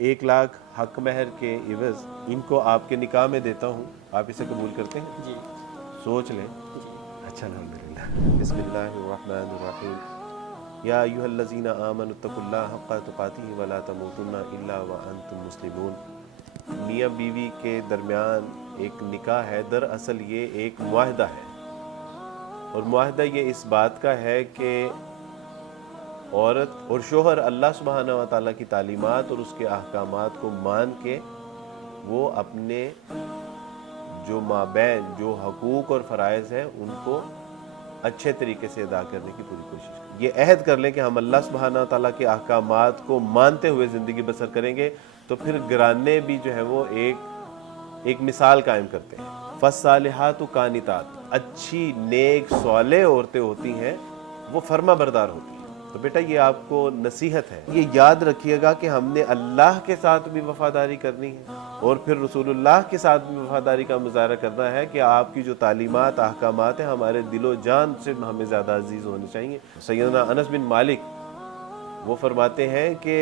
1,00,000 حق مہر کے عوض ان کو آپ کے نکاح میں دیتا ہوں، آپ اسے قبول کرتے ہیں؟ جی سوچ لیں۔ جی اچھا، الحمدللہ۔ بسم اللہ الرحمن الرحیم۔ یا ایھا الذین آمنوا اتقوا اللہ حق تقاتہ ولا تموتن الا وانتم مسلمون۔ میاں بیوی کے درمیان ایک نکاح ہے، دراصل یہ ایک معاہدہ ہے، اور معاہدہ یہ اس بات کا ہے کہ عورت اور شوہر اللہ سبحانہ و تعالیٰ کی تعلیمات اور اس کے احکامات کو مان کے وہ اپنے جو مابین جو حقوق اور فرائض ہیں ان کو اچھے طریقے سے ادا کرنے کی پوری کوشش کریں۔ یہ عہد کر لیں کہ ہم اللہ سبحانہ و تعالیٰ کے احکامات کو مانتے ہوئے زندگی بسر کریں گے، تو پھر گھرانے بھی جو ہے وہ ایک مثال قائم کرتے ہیں۔ فالصالحات قانتات، اچھی نیک صالح عورتیں ہوتی ہیں وہ فرما بردار ہوتی ہیں۔ تو بیٹا یہ آپ کو نصیحت ہے، یہ یاد رکھیے گا کہ ہم نے اللہ کے ساتھ بھی وفاداری کرنی ہے اور پھر رسول اللہ کے ساتھ بھی وفاداری کا مظاہرہ کرنا ہے کہ آپ کی جو تعلیمات احکامات ہیں ہمارے دل و جان سے ہمیں زیادہ عزیز ہونے چاہیے۔ سیدنا انس بن مالک وہ فرماتے ہیں کہ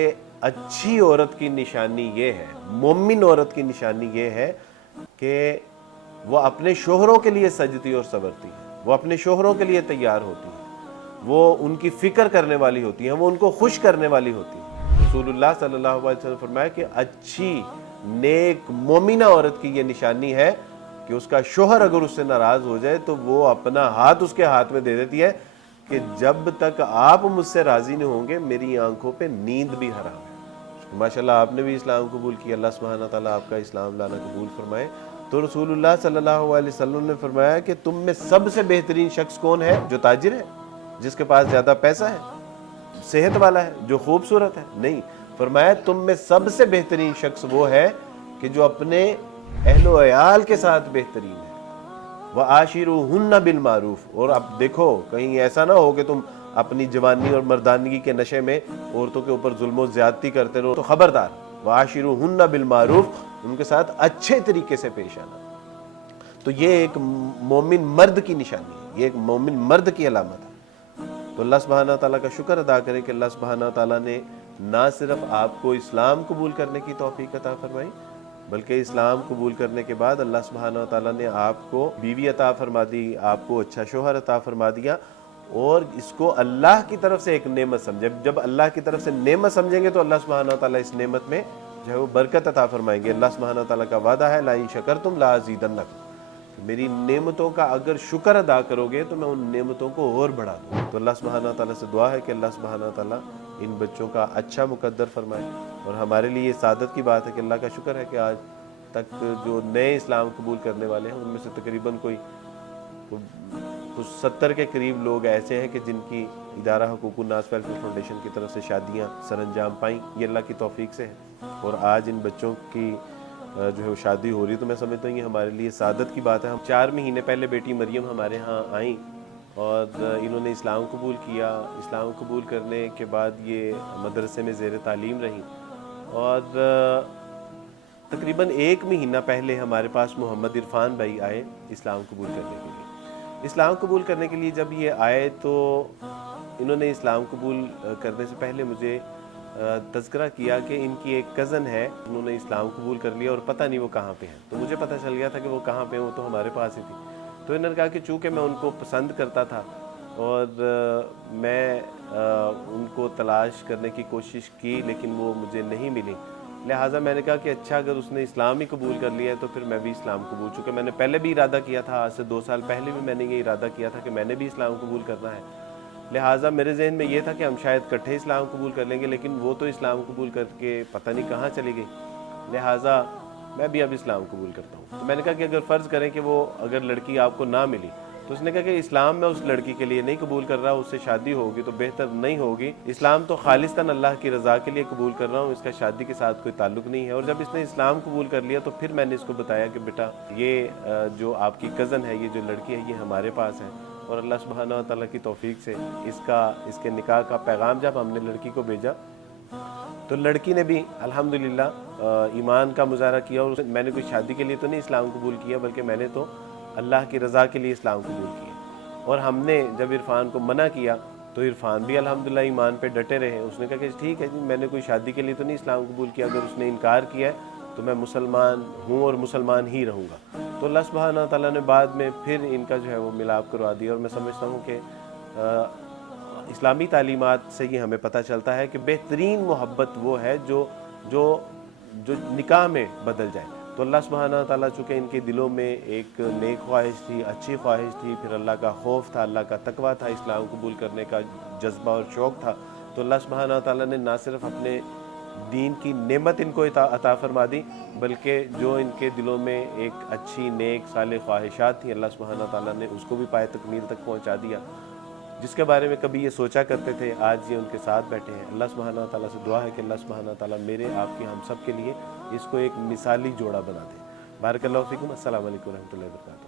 اچھی عورت کی نشانی یہ ہے، مومن عورت کی نشانی یہ ہے کہ وہ اپنے شوہروں کے لیے سجتی اور سنورتی ہے، وہ اپنے شوہروں کے لیے تیار ہوتی ہے، وہ ان کی فکر کرنے والی ہوتی ہیں، وہ ان کو خوش کرنے والی ہوتی ہیں۔ رسول اللہ صلی اللہ علیہ وسلم فرمایا کہ اچھی نیک مومنہ عورت کی یہ نشانی ہے کہ اس کا شوہر اگر اس سے ناراض ہو جائے تو وہ اپنا ہاتھ اس کے ہاتھ میں دے دیتی ہے کہ جب تک آپ مجھ سے راضی نہیں ہوں گے میری آنکھوں پہ نیند بھی حرام ہے۔ ماشاءاللہ آپ نے بھی اسلام قبول کیا، اللہ سبحانہ تعالیٰ آپ کا اسلام لانا قبول فرمائے۔ تو رسول اللہ صلی اللہ علیہ وسلم نے فرمایا کہ تم میں سب سے بہترین شخص کون ہے؟ جو تاجر ہے، جس کے پاس زیادہ پیسہ ہے، صحت والا ہے، جو خوبصورت ہے؟ نہیں، فرمایا تم میں سب سے بہترین شخص وہ ہے کہ جو اپنے اہل و عیال کے ساتھ بہترین ہے۔ وَعَاشِرُوهُنَّ بِالْمَعْرُوفِ، اور اب دیکھو کہیں ایسا نہ ہو کہ تم اپنی جوانی اور مردانگی کے نشے میں عورتوں کے اوپر ظلم و زیادتی کرتے رہو، تو خبردار، وَعَاشِرُوهُنَّ بِالْمَعْرُوفِ، ان کے ساتھ اچھے طریقے سے پیش آنا۔ تو یہ ایک مومن مرد کی نشانی ہے، یہ ایک مومن مرد کی علامت ہے۔ تو اللہ سبحانہ تعالیٰ کا شکر ادا کریں کہ اللہ سبحانہ تعالیٰ نے نہ صرف آپ کو اسلام قبول کرنے کی توفیق عطا فرمائی، بلکہ اسلام قبول کرنے کے بعد اللہ سبحانہ تعالیٰ نے آپ کو بیوی عطا فرما دی، آپ کو اچھا شوہر عطا فرما دیا، اور اس کو اللہ کی طرف سے ایک نعمت سمجھے۔ جب اللہ کی طرف سے نعمت سمجھیں گے تو اللہ سبحانہ تعالیٰ اس نعمت میں جو ہے وہ برکت عطا فرمائیں گے۔ اللہ سبحانہ تعالیٰ کا وعدہ ہے لَئِن شَكَرْتُمْ لَأَزِيدَنَّكُمْ، میری نعمتوں کا اگر شکر ادا کرو گے تو میں ان نعمتوں کو اور بڑھا دوں۔ تو اللہ سبحانہ تعالیٰ سے دعا ہے کہ اللہ سبحانہ تعالیٰ ان بچوں کا اچھا مقدر فرمائے، اور ہمارے لیے یہ سعادت کی بات ہے کہ اللہ کا شکر ہے کہ آج تک جو نئے اسلام قبول کرنے والے ہیں ان میں سے تقریباً کچھ 70 کے قریب لوگ ایسے ہیں کہ جن کی ادارہ حقوق الناس ویلفیئر فاؤنڈیشن کی طرف سے شادیاں سر انجام پائیں، یہ اللہ کی توفیق سے ہے، اور آج ان بچوں کی جو ہے وہ شادی ہو رہی ہے۔ تو میں سمجھتا ہوں یہ ہمارے لیے سعادت کی بات ہے۔ ہم 4 مہینے پہلے بیٹی مریم ہمارے ہاں آئیں اور انہوں نے اسلام قبول کیا۔ اسلام قبول کرنے کے بعد یہ مدرسے میں زیر تعلیم رہیں، اور تقریباً 1 مہینہ پہلے ہمارے پاس محمد عرفان بھائی آئے اسلام قبول کرنے کے لیے۔ اسلام قبول کرنے کے لیے جب یہ آئے تو انہوں نے اسلام قبول کرنے سے پہلے مجھے تذکرہ کیا کہ ان کی ایک کزن ہے، انہوں نے اسلام قبول کر لیا اور پتہ نہیں وہ کہاں پہ ہیں۔ تو مجھے پتہ چل گیا تھا کہ وہ کہاں پہ ہیں، وہ تو ہمارے پاس ہی تھی۔ تو انہوں نے کہا کہ چونکہ میں ان کو پسند کرتا تھا اور میں ان کو تلاش کرنے کی کوشش کی لیکن وہ مجھے نہیں ملی، لہٰذا میں نے کہا کہ اچھا اگر اس نے اسلام ہی قبول کر لیا ہے تو پھر میں بھی اسلام قبول، چونکہ میں نے پہلے بھی ارادہ کیا تھا، آج سے 2 سال پہلے بھی میں نے یہ ارادہ کیا تھا کہ میں نے بھی اسلام قبول کرنا ہے، لہٰذا میرے ذہن میں یہ تھا کہ ہم شاید اکٹھے اسلام قبول کر لیں گے، لیکن وہ تو اسلام قبول کر کے پتہ نہیں کہاں چلی گئی، لہٰذا میں بھی اب اسلام قبول کرتا ہوں۔ تو میں نے کہا کہ اگر فرض کریں کہ وہ اگر لڑکی آپ کو نہ ملی، تو اس نے کہا کہ اسلام میں اس لڑکی کے لیے نہیں قبول کر رہا، اس سے شادی ہوگی تو بہتر نہیں ہوگی، اسلام تو خالصتاً اللہ کی رضا کے لیے قبول کر رہا ہوں، اس کا شادی کے ساتھ کوئی تعلق نہیں ہے۔ اور جب اس نے اسلام قبول کر لیا تو پھر میں نے اس کو بتایا کہ بیٹا یہ جو آپ کی کزن ہے، یہ جو لڑکی ہے، یہ ہمارے پاس ہے، اور اللہ سبحانہ و تعالیٰ کی توفیق سے اس کے نکاح کا پیغام جب ہم نے لڑکی کو بھیجا تو لڑکی نے بھی الحمدللہ ایمان کا مظاہرہ کیا، اور میں نے کوئی شادی کے لیے تو نہیں اسلام قبول کیا، بلکہ میں نے تو اللہ کی رضا کے لیے اسلام قبول کیا۔ اور ہم نے جب عرفان کو منع کیا تو عرفان بھی الحمدللہ ایمان پہ ڈٹے رہے. اس نے کہا کہ ٹھیک ہے جی، میں نے کوئی شادی کے لیے تو نہیں اسلام قبول کیا، اگر اس نے انکار کیا ہے تو میں مسلمان ہوں اور مسلمان ہی رہوں گا. تو اللہ سبحانہ تعالیٰ نے بعد میں پھر ان کا جو ہے وہ ملاپ کروا دیا. اور میں سمجھتا ہوں کہ اسلامی تعلیمات سے یہ ہمیں پتہ چلتا ہے کہ بہترین محبت وہ ہے جو جو جو نکاح میں بدل جائے. تو اللہ سبحانہ تعالیٰ چونکہ ان کے دلوں میں ایک نیک خواہش تھی، اچھی خواہش تھی، پھر اللہ کا خوف تھا، اللہ کا تقویٰ تھا، اسلام قبول کرنے کا جذبہ اور شوق تھا، تو اللہ سبحانہ تعالیٰ نے نہ صرف اپنے دین کی نعمت ان کو عطا فرما دی، بلکہ جو ان کے دلوں میں ایک اچھی نیک صالح خواہشات تھیں، اللہ سبحانہ تعالیٰ نے اس کو بھی پائے تکمیل تک پہنچا دیا. جس کے بارے میں کبھی یہ سوچا کرتے تھے، آج یہ ان کے ساتھ بیٹھے ہیں. اللہ سبحانہ تعالیٰ سے دعا ہے کہ اللہ سبحانہ تعالیٰ میرے، آپ کے، ہم سب کے لیے اس کو ایک مثالی جوڑا بنا دے. بارک اللہ فیکم. السلام علیکم ورحمۃ اللہ وبرکاتہ.